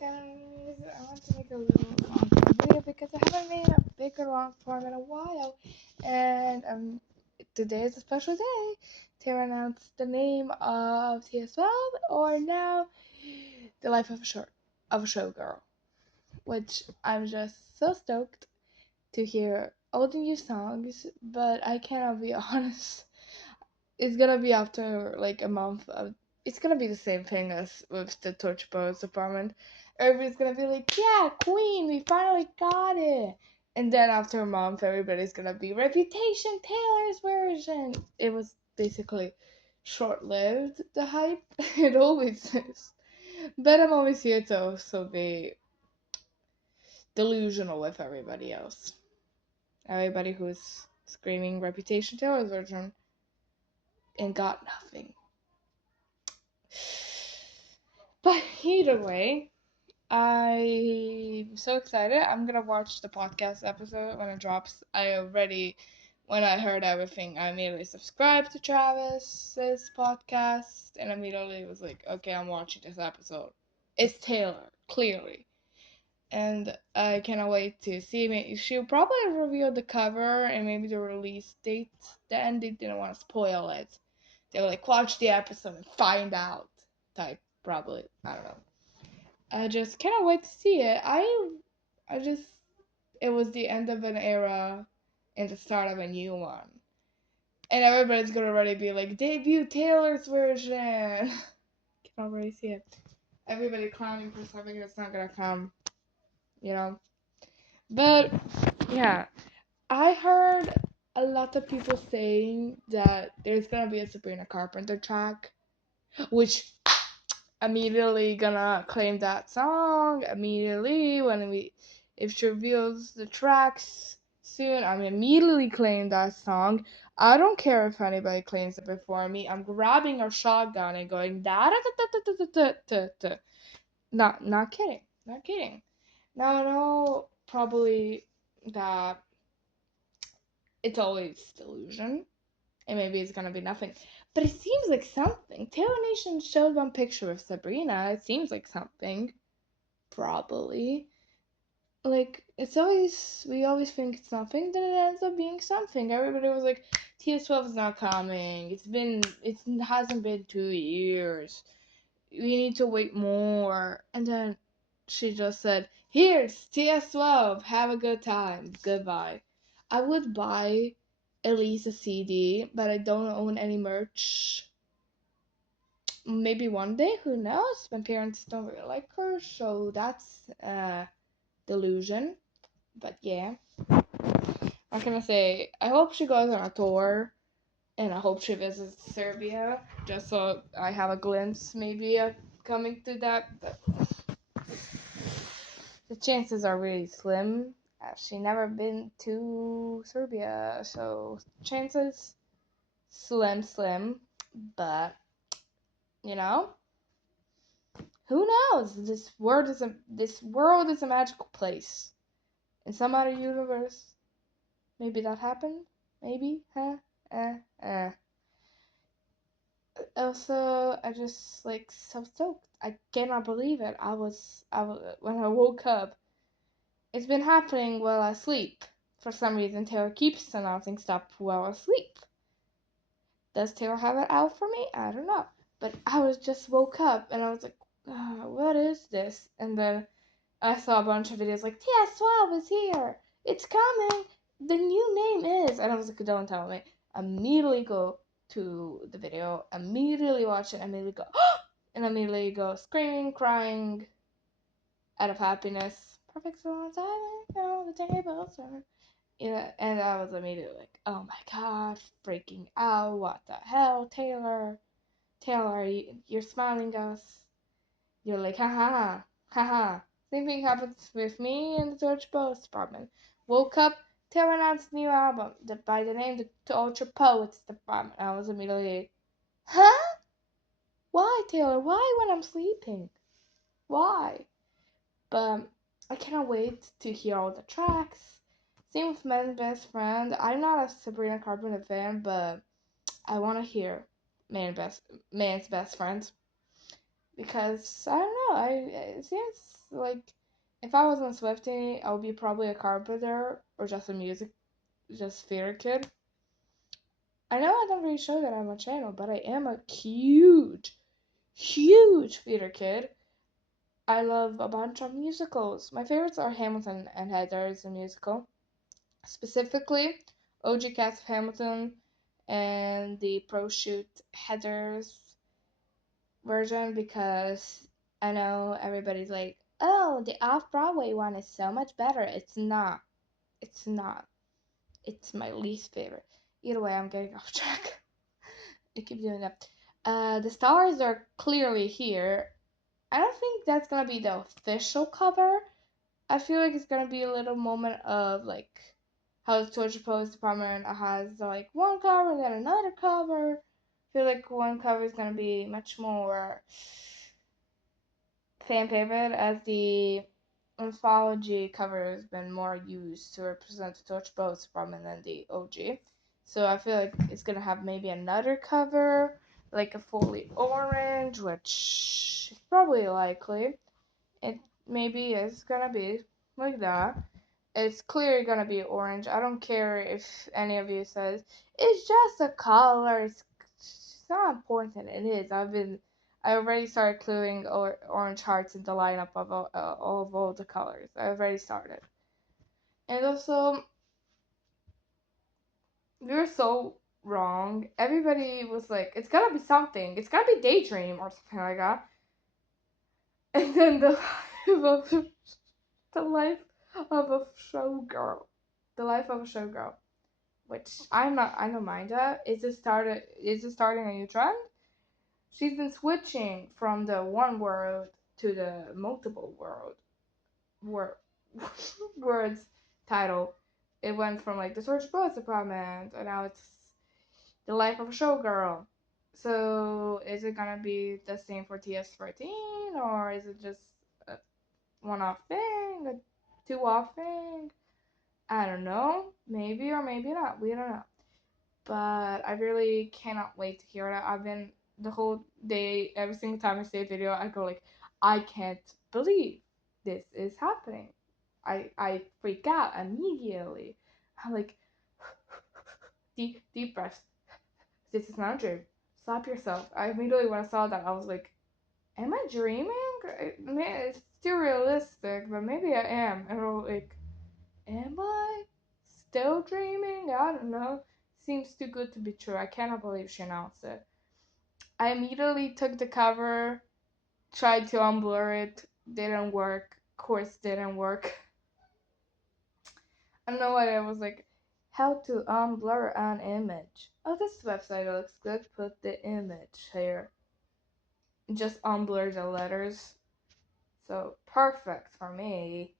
guys, I want to make a little long form video because I haven't made a bigger long form in a while, and today is a special day to announce the name of TS12, or now the life of a showgirl, which I'm just so stoked to hear all the new songs, but I cannot be honest. It's gonna be after like a month of. It's gonna be the same thing as with the Torch Bros apartment. Everybody's gonna be like, "Yeah, Queen, we finally got it." And then after a month, everybody's gonna be Reputation Taylor's version. It was basically short-lived. The hype, it always is. But I'm always here to also be delusional with everybody else. Everybody who's screaming Reputation Taylor's version and got nothing. But either way, I'm so excited. I'm gonna watch the podcast episode when it drops. When I heard everything, I immediately subscribed to Travis's podcast and immediately was like, okay, I'm watching this episode. It's Taylor, clearly. And I cannot wait to see me. She'll probably reveal the cover and maybe the release date. Then they didn't want to spoil it. They were like, watch the episode and find out type, probably. I don't know. I just cannot wait to see it. It was the end of an era and the start of a new one. And everybody's gonna already be like, debut Taylor's version. Can already see it. Everybody clowning for something that's not gonna come, you know? But, yeah. I heard a lot of people saying that there's gonna be a Sabrina Carpenter track, which immediately gonna claim that song immediately if she reveals the tracks soon. I'm immediately claim that song. I don't care if anybody claims it before me. I'm grabbing a shotgun and going da da da da da da da da. Not kidding. Now I know probably that it's always delusion and maybe it's gonna be nothing. But it seems like something. Taylor Nation showed one picture with Sabrina. It seems like something. Probably. Like, we always think it's nothing, then it ends up being something. Everybody was like, TS12 is not coming. It hasn't been 2 years. We need to wait more. And then she just said, here's TS12. Have a good time. Goodbye. I would buy at least a CD, but I don't own any merch. Maybe one day, who knows? My parents don't really like her, so that's delusion. But yeah, I'm gonna say I hope she goes on a tour, and I hope she visits Serbia, just so I have a glimpse maybe of coming to that. But the chances are really slim. She never been to Serbia, so chances slim. But you know, who knows? This world is a magical place. In some other universe, maybe that happened. Maybe, huh? Also, I just like so stoked. I cannot believe it. When I woke up. It's been happening while I sleep. For some reason, Taylor keeps announcing stuff while I sleep. Does Taylor have it out for me? I don't know. But I was just woke up and I was like, what is this? And then I saw a bunch of videos like, TS12 is here. It's coming. The new name is. And I was like, don't tell me. Immediately go to the video. Immediately watch it. Immediately go, and immediately go screaming, crying out of happiness. Perfect storm timing. The tables are. Yeah, and I was immediately like, oh my god, freaking out. What the hell, Taylor? Taylor, you're smiling us. You're like, haha. Same thing happens with me in the Torch Poets department. Woke up, Taylor announced a new album by the name the Torture Poets department. I was immediately like, huh? Why, Taylor? Why when I'm sleeping? Why? But I cannot wait to hear all the tracks. Same with Man's Best Friend. I'm not a Sabrina Carpenter fan, but I want to hear Man's Best Friend because I don't know. It seems like, if I wasn't Swiftie, I would be probably a carpenter or just theater kid. I know I don't really show that on my channel, but I am a huge theater kid. I love a bunch of musicals. My favorites are Hamilton and Heathers, the musical. Specifically, OG cast of Hamilton and the pro-shoot Heathers version, because I know everybody's like, oh, the off-Broadway one is so much better. It's not. It's not. It's my least favorite. Either way, I'm getting off track. I keep doing that. The stars are clearly here. I don't think that's gonna be the official cover. I feel like it's gonna be a little moment of like how the Torture Post department has like one cover and then another cover. I feel like one cover is gonna be much more fan favorite, as the anthology cover has been more used to represent the Torch Boats department than the OG. So I feel like it's gonna have maybe another cover, like a fully orange, which is probably likely. It maybe is gonna be like that. It's clearly gonna be orange. I don't care if any of you says it's just a color. It's not important. It is. I already started including orange hearts in the lineup of all the colors. I already started. And also, we were so wrong. Everybody was like, it's gotta be something. It's gotta be Daydream or something like that. And then the life of a showgirl. The life of a showgirl. Which I don't mind that. Is it starting a new trend? She's been switching from the one world to the multiple word words title. It went from like the Search Bus Department, and now it's the life of a showgirl. So is it gonna be the same for TS14, or is it just a one-off thing, a two-off thing? I don't know. Maybe or maybe not. We don't know. But I really cannot wait to hear it. I've been the whole day, every single time I see a video, I go like, I can't believe this is happening. I freak out immediately. I'm like, deep breath. This is not a dream. Slap yourself. I immediately, when I saw that, I was like, am I dreaming? It's still realistic, but maybe I am. And I was like, am I still dreaming? I don't know. Seems too good to be true. I cannot believe she announced it. I immediately took the cover, tried to unblur it, didn't work. Of course, didn't work. I don't know why I was like, how to unblur an image. Oh, this website looks good. Put the image here. Just unblur the letters. So perfect for me.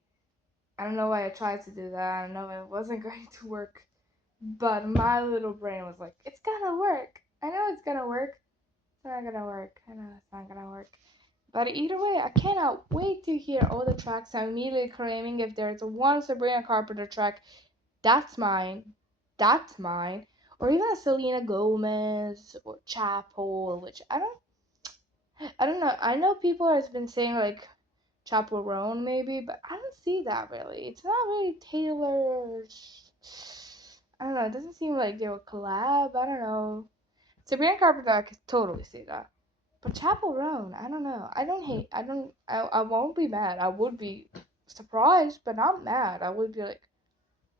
I don't know why I tried to do that. I know it wasn't going to work. But my little brain was like, it's gonna work. I know it's gonna work. It's not gonna work. I know it's not gonna work. But either way, I cannot wait to hear all the tracks. I'm immediately claiming if there's one Sabrina Carpenter track, that's mine. That's mine. Or even a Selena Gomez or Chapel, which I don't know. I know people have been saying like Chapel Roan maybe, but I don't see that really. It's not really tailored. I don't know. It doesn't seem like they would collab. I don't know. Sabrina Carpenter, I could totally see that. But Chapel Roan, I don't know. I don't hate. I don't. I won't be mad. I would be surprised, but not mad. I would be like,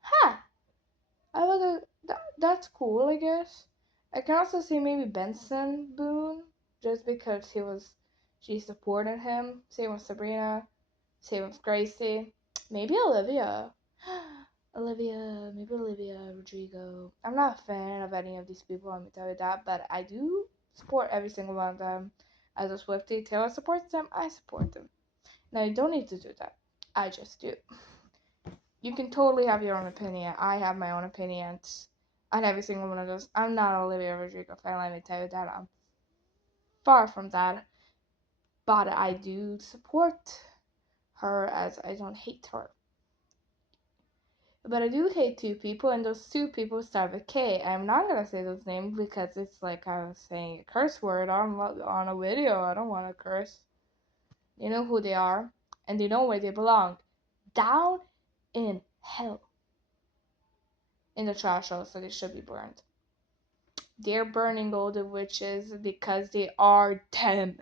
huh. I was that's cool. I guess. I can also see maybe Benson Boone, just because she supported him. Same with Sabrina. Same with Gracie. Maybe Olivia. Maybe Olivia Rodrigo. I'm not a fan of any of these people, let me tell you that, but I do support every single one of them. As a Swiftie, Taylor supports them, I support them. Now, you don't need to do that. I just do. You can totally have your own opinion. I have my own opinions on every single one of those. I'm not an Olivia Rodrigo fan, let me tell you that. I'm far from that. But I do support her, as I don't hate her. But I do hate two people, and those two people start with K. I'm not gonna say those names because it's like I was saying a curse word on a video. I don't want to curse. You know who they are. and they know where they belong. Down in hell. In the trash house, so they should be burned. They're burning all the witches because they are them.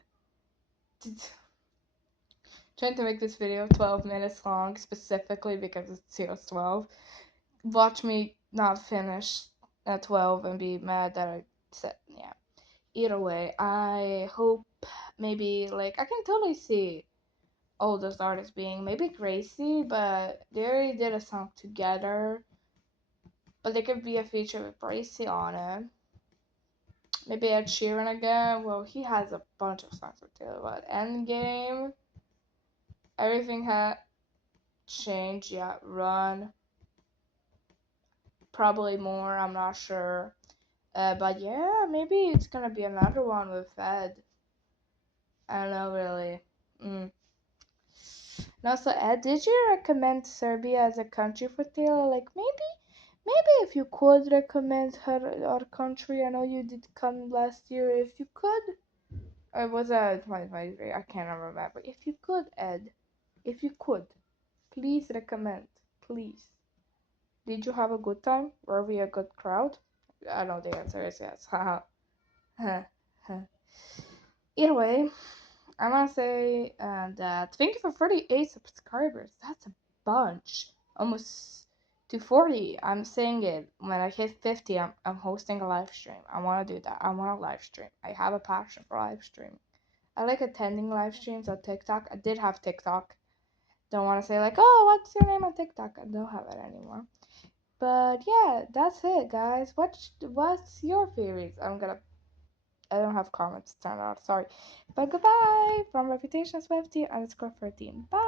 Trying to make this video 12 minutes long specifically because it's CS 12. Watch me not finish at 12 and be mad that I said, yeah. Either way, I hope maybe, like, I can totally see all those artists being maybe Gracie, but they already did a song together. But there could be a feature with Gracie on it. Maybe Ed Sheeran again. Well, he has a bunch of songs with Taylor, but Endgame, everything had changed. Yeah, Run, probably more. I'm not sure. But yeah, maybe it's gonna be another one with Ed. I don't know really. Mm. And also, Ed, did you recommend Serbia as a country for Taylor? Like maybe if you could recommend her our country. I know you did come last year. If you could, or was that 2023? I can't remember. If you could, Ed, if you could, please recommend. Please. Did you have a good time? Were we a good crowd? I know the answer is yes. Haha. Either way, I want to say that thank you for 38 subscribers. That's a bunch. Almost to 40. I'm saying it. When I hit 50, I'm hosting a live stream. I want to do that. I want a live stream. I have a passion for live stream. I like attending live streams on TikTok. I did have TikTok. Don't want to say like, oh, what's your name on TikTok? I don't have it anymore. But yeah, that's it, guys. What's your favorites? I don't have comments turned on. Sorry. But goodbye from Reputation Swifty _13. Bye.